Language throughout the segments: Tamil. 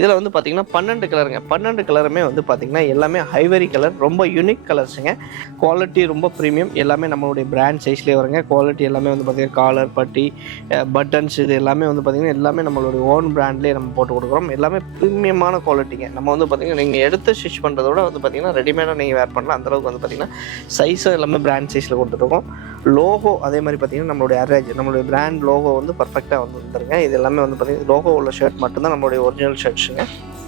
இதில் வந்து பார்த்திங்கன்னா 12 கலருங்க. 12 கலருமே வந்து பார்த்திங்கன்னா எல்லாமே ஐவரி கலர், ரொம்ப யூனிக் கலர்ஸுங்க. குவாலிட்டி ரொம்ப ப்ரீமியம், எல்லாமே நம்மளுடைய பிராண்ட் சைஸ்லேயே வருங்க. குவாலிட்டி எல்லாமே வந்து பார்த்திங்கன்னா காலர், பட்டி, பட்டன்ஸ் இது எல்லாமே வந்து பார்த்திங்கன்னா எல்லாமே நம்மளுடைய ஓன் பிராண்ட்லேயே நம்ம போட்டு கொடுக்குறோம். எல்லாமே ப்ரீமியமான குவாலிட்டிங்க. நம்ம வந்து பார்த்திங்கன்னா நீங்கள் எடுத்து ஸ்டிச் பண்ணுறதோட வந்து பார்த்திங்கன்னா ரெடிமேடாக நீங்கள் வேர் பண்ணலாம். அந்தளவுக்கு வந்து பார்த்திங்கன்னா சைஸும் எல்லாமே பிராண்ட் சைஸில் கொடுத்துருக்கோம். லோகோ அதே மாதிரி பார்த்திங்கன்னா நம்மளுடைய பிராண்ட் லோகோ வந்து பர்ஃபெக்டாக வந்துருங்க. இது எல்லாமே வந்து பார்த்திங்கன்னா லோகோ உள்ள ஷர்ட் மட்டும்தான் நம்மளுடைய ஒரிஜினல் ஷர்ட்ஸுங்க.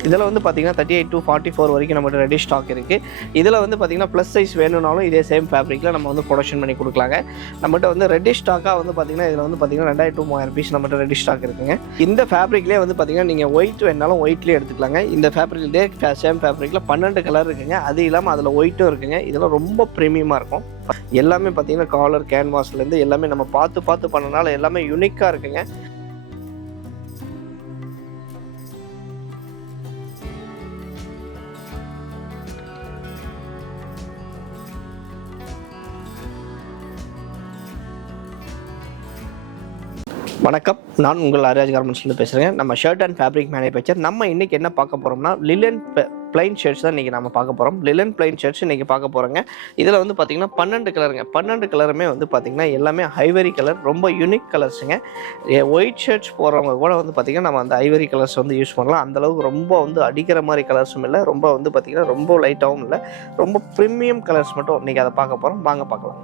இதில் வந்து பார்த்திங்கன்னா 38 to 44 வரைக்கும் நம்மகிட்ட ரெடி ஸ்டாக் இருக்குது. இதில் வந்து பார்த்திங்கன்னா ப்ளஸ் சைஸ் வேணும்னாலும் இதே சேம் ஃபேப்ரிக்கில் நம்ம வந்து ப்ரொடக்ஷன் பண்ணி கொடுக்கலாங்க. நம்மகிட்ட வந்து ரெடி ஸ்டாக்காக வந்து பார்த்திங்கன்னா இதில் வந்து பார்த்திங்கன்னா 2000 to 3000 பீஸ் நம்மகிட்ட ரெடி ஸ்டாக் இருக்குங்க. இந்த ஃபேப்ரிக்லேயே வந்து பார்த்திங்கன்னா நீங்கள் ஒயிட் வேணாலும் ஒயிட்லேயே எடுத்துக்கலாங்க. இந்த ஃபேப்ரிக்லேயே சேம் ஃபேப்ரிக்கில் 12 கலர் இருக்குங்க. அது இல்லாமல் அதில் ஒயிட்டும் இருக்குங்க. இதெல்லாம் ரொம்ப ப்ரீமியமாக இருக்கும். எல்லாமே பார்த்திங்கன்னா காலர் கேன்வாஸ்லேருந்து எல்லாமே நம்ம பார்த்து பண்ணனால எல்லாமே யூனிக்காக இருக்குங்க. வணக்கம், நான் உங்கள் ஆர்யாஜ் கார்மெண்ட்ஸ்லேருந்து பேசுகிறேன். நம்ம ஷர்ட் அண்ட் ஃபேப்ரிக் மேனுஃபேக்சர். நம்ம இன்றைக்கி என்ன பார்க்க போகிறோம்னா லிலன் பிளைன் ஷர்ட்ஸ் தான் இன்றைக்கி நம்ம பார்க்க போகிறோம். லிலன் பிளைன் ஷர்ட்ஸ் இன்றைக்கி பார்க்க போகிறோங்க. இதில் வந்து பார்த்திங்கன்னா 12 கலருங்க. 12 கலருமே வந்து பார்த்திங்கன்னா எல்லாமே ஐவரி கலர், ரொம்ப யூனிக் கலர்ஸுங்க. ஒயிட் ஷர்ட்ஸ் போகிறவங்க கூட வந்து பார்த்திங்கன்னா நம்ம அந்த ஐவரி கலர்ஸ் வந்து யூஸ் பண்ணலாம். அந்தளவுக்கு ரொம்ப வந்து அடிக்கிற மாதிரி கலர்ஸும் இல்லை, ரொம்ப வந்து பார்த்திங்கன்னா ரொம்ப லைட்டாகவும் இல்லை, ரொம்ப ப்ரீமியம் கலர்ஸ் மட்டும் இன்றைக்கி அதை பார்க்க போகிறோம். வாங்க பார்க்கலாம்.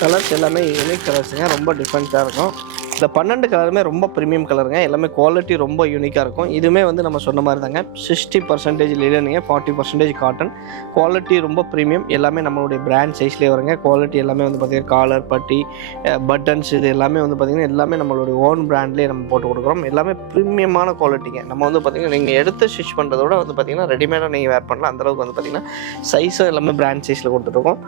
கலர்ஸ் எல்லாமே யூனிக் கலர்ஸுங்க, ரொம்ப டிஃப்ரெண்ட்டாக இருக்கும். இந்த 12 கலருமே ரொம்ப ப்ரீமியம் கலருங்க. எல்லாமே குவாலிட்டி ரொம்ப யூனிக்காக இருக்கும். இதுவுமே வந்து நம்ம சொன்ன மாதிரி தாங்க 60% லிலனுங்க, 40% காட்டன். குவாலிட்டி ரொம்ப ப்ரீமியம், எல்லாமே நம்மளுடைய பிராண்ட் சைஸ்லேயே வருங்க. குவாலிட்டி எல்லாமே வந்து பார்த்திங்கன்னா காலர், பட்டி, பட்டன்ஸ் இது எல்லாமே வந்து பார்த்திங்கன்னா எல்லாமே நம்மளுடைய ஓன் பிராண்ட்லேயே நம்ம போட்டு கொடுக்குறோம். எல்லாமே ப்ரீமியமான குவாலிட்டிங்க. நம்ம வந்து பார்த்திங்கன்னா நீங்கள் எடுத்து ஸ்டிச் பண்ணுறதோட வந்து பார்த்திங்கன்னா ரெடிமேடாக நீங்கள் வேர் பண்ணலாம். அந்தளவுக்கு வந்து பார்த்திங்கன்னா சைஸும் எல்லாமே பிராண்ட் சைஸில் கொடுத்துட்ருக்கோம்.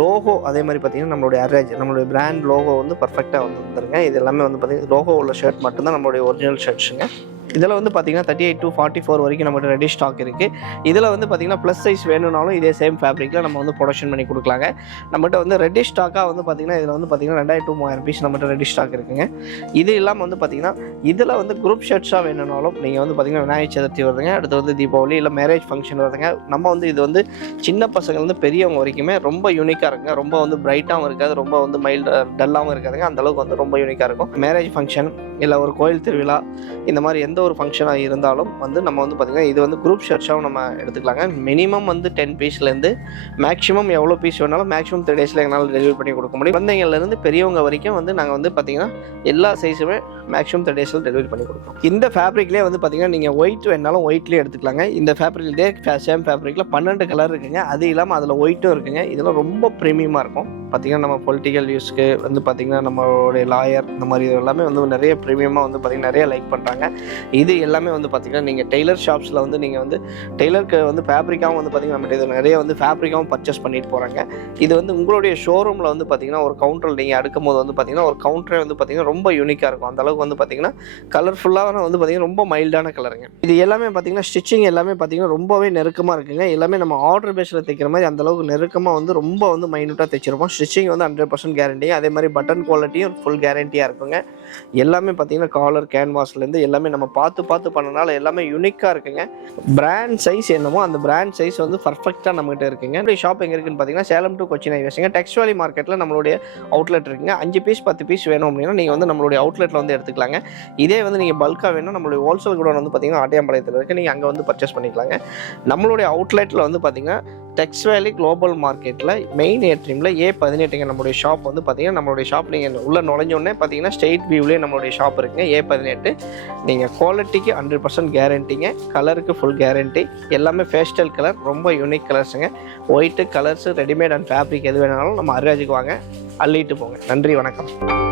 லோகோ அதே மாதிரி பார்த்திங்கன்னா நம்மளுடைய பிராண்ட் லோகோ வந்து பர்ஃபெக்டாக வந்துருங்க. இது எல்லாமே வந்து பார்த்திங்கன்னா லோகோ உள்ள ஷர்ட் மட்டும்தான் நம்மளுடைய ஒரிஜினல் ஷர்ட்ஸுங்க. இதில் வந்து பார்த்திங்கன்னா 38 to 44 வரைக்கும் நம்மகிட்ட ரெடி ஸ்டாக் இருக்குது. இதில் வந்து பார்த்திங்கன்னா ப்ளஸ் சைஸ் வேணும்னாலும் இதே சேம் ஃபேப்ரிக்கில் நம்ம வந்து ப்ரொடக்ஷன் பண்ணி கொடுக்கலாங்க. நம்மகிட்ட வந்து ரெடி ஸ்டாக்காக வந்து பார்த்திங்கன்னா இதில் வந்து பார்த்திங்கன்னா 2000 to 3000 பீஸ் நம்மகிட்ட ரெடி ஸ்டாக் இருக்குங்க. இது இல்லாமல் வந்து பார்த்திங்கன்னா இதில் வந்து குரூப் ஷர்ட்ஸாக வேணும்னாலும் நீங்கள் வந்து பார்த்திங்கன்னா விநாயகர் சதுர்த்தி வருதுங்க, அடுத்து வந்து தீபாவளி இல்லை மேரேஜ் ஃபங்க்ஷன் வருதுங்க. நம்ம வந்து இது வந்து சின்ன பசங்கள்லேருந்து பெரியவங்க வரைக்குமே ரொம்ப யூனிக்காக இருக்குங்க. ரொம்ப வந்து பிரைட்டாகவும் இருக்காது, ரொம்ப வந்து டல்லாகவும் இருக்காதுங்க. அந்தளவுக்கு வந்து ரொம்ப யூனிக்காக இருக்கும். மேரேஜ் ஃபங்க்ஷன் இல்லை ஒரு கோயில் திருவிழா, இந்த மாதிரி எந்த ஒரு ஃபங்க்ஷனாக இருந்தாலும் வந்து நம்ம வந்து பார்த்திங்கன்னா இது வந்து குரூப் ஷர்ட்ஸாகவும் நம்ம எடுத்துக்கலாங்க. மினிமம் வந்து 10 பீஸ்லேருந்து மேக்ஸிமம் எவ்வளோ பீஸ் வேணாலும் மேக்ஸிமம் 3 டேஸில் எங்களால் டெலிவரி பண்ணி கொடுக்க முடியும். குழந்தைங்கள்லேருந்து பெரியவங்க வரைக்கும் வந்து நாங்கள் வந்து பார்த்திங்கன்னா எல்லா சைஸுமே மேக்ஸிமம் 3 டேஸில் டெலிவரி பண்ணி கொடுப்போம். இந்த ஃபேப்ரிக்லேயே வந்து பார்த்திங்கன்னா நீங்கள் ஒயிட் வேணாலும் ஒயிட்லேயே எடுத்துக்கலாங்க. இந்த ஃபேப்ரிக்லேயே சேம் ஃபேப்ரிக்கில் 12 கலர் இருக்குங்க. அது இல்லாமல் அதில் ஒயிட்டும் இருக்குங்க. இதெல்லாம் ரொம்ப ப்ரீமியமாக இருக்கும். பார்த்திங்கன்னா நம்ம பொலிட்டிக்கல் யூஸ்க்கு வந்து பார்த்திங்கன்னா நம்மளுடைய லாயர் இந்த மாதிரி எல்லாமே வந்து நிறைய ப்ரீமியமாக வந்து பார்த்திங்கன்னா நிறைய லைக் பண்ணுறாங்க. இது எல்லாமே வந்து பார்த்திங்கன்னா நீங்கள் டெய்லர் ஷாப்ஸில் வந்து நீங்கள் வந்து டெய்லருக்கு வந்து ஃபேப்ரிக்காகவும் வந்து பார்த்திங்கன்னா நம்ம இதில் நிறைய வந்து ஃபேப்ரிக்காகவும் பர்ச்சேஸ் பண்ணிட்டு போகிறாங்க. இது வந்து உங்களுடைய ஷோரூமில் வந்து பார்த்திங்கன்னா ஒரு கவுண்டரில் நீங்கள் அடுக்கும் போது வந்து பார்த்திங்கன்னா ஒரு கவுண்டரே வந்து பார்த்திங்கன்னா ரொம்ப யூனிக்காக இருக்கும். அந்தளவுக்கு வந்து பார்த்திங்கன்னா கலர்ஃபுல்லாக வந்து பார்த்திங்கன்னா ரொம்ப மைல்டான கலருங்க. இது எல்லாமே பார்த்திங்கன்னா ஸ்டிச்சிங் எல்லாமே பார்த்திங்கன்னா ரொம்பவே நெருக்கமாக இருக்குங்க. எல்லாமே நம்ம ஆர்டர் பேஸில் தைக்கிற மாதிரி அந்தளவுக்கு நெருக்கமாக வந்து ரொம்ப வந்து மைனூட்டாக தைச்சிருப்போம். ஸ்டிச்சிங் வந்து 100% கேரண்டி. அதே மாதிரி பட்டன் குவாலிட்டியும் ஃபுல் கேரண்டியாக இருக்குங்க. எல்லாமே பார்த்திங்கன்னா காலர் கேன்வாஸ்லேருந்து எல்லாமே நம்ம பார்த்து பண்ணனால எல்லாமே யூனிக்காக இருக்குங்க. பிராண்ட் சைஸ் என்னமோ அந்த பிராண்ட் சைஸ் வந்து பர்ஃபெக்டாக நம்மகிட்ட இருக்குங்க. ஷாப் எங்கே இருக்குன்னு பார்த்தீங்கன்னா சேலம் டு கொச்சின் ஹைவேஸ்ங்க, டெக்ஸ் வேலி மார்க்கெட்டில் நம்மளுடைய அவுட்லெட் இருக்குங்க. 5 பீஸ் 10 பீஸ் வேணும் அப்படின்னா நீங்கள் வந்து நம்மளுடைய அவுட்லெட்டில் வந்து எடுத்துக்கலாங்க. இதே வந்து நீங்கள் பல்காக வேணும் நம்மளுடைய ஹோல்சேல் கூட வந்து பார்த்திங்கன்னா ஆட்டியாம்பாளையத்தில் இருக்குது, நீங்கள் அங்கே வந்து பர்ச்சேஸ் பண்ணிக்கலாங்க. நம்மளுடைய அவுட்லெட்டில் வந்து பார்த்திங்கன்னா டெக்ஸ் வேலி குளோபல் மார்க்கெட்டில் மெயின் ஏட்ரீமில் A18 நம்மளுடைய ஷாப் வந்து பார்த்திங்கன்னா நம்மளுடைய ஷாப் நீங்கள் உள்ளே நுழைஞ்சோடனே பார்த்தீங்கன்னா ஸ்ட்ரெயிட் வியூலேயே நம்மளுடைய ஷாப் இருக்குங்க. A18 நீங்கள் குவாலிட்டிக்கு 100% கேரண்டிங்க. கலருக்கு ஃபுல் கேரண்டி. எல்லாமே பேஸ்டல் கலர், ரொம்ப யூனிக் கலர்ஸுங்க. White colours readymade and fabric எது வேணாலும் நம்ம அர்ராஜுக்கு வாங்க, அள்ளிட்டு போங்க. நன்றி, வணக்கம்.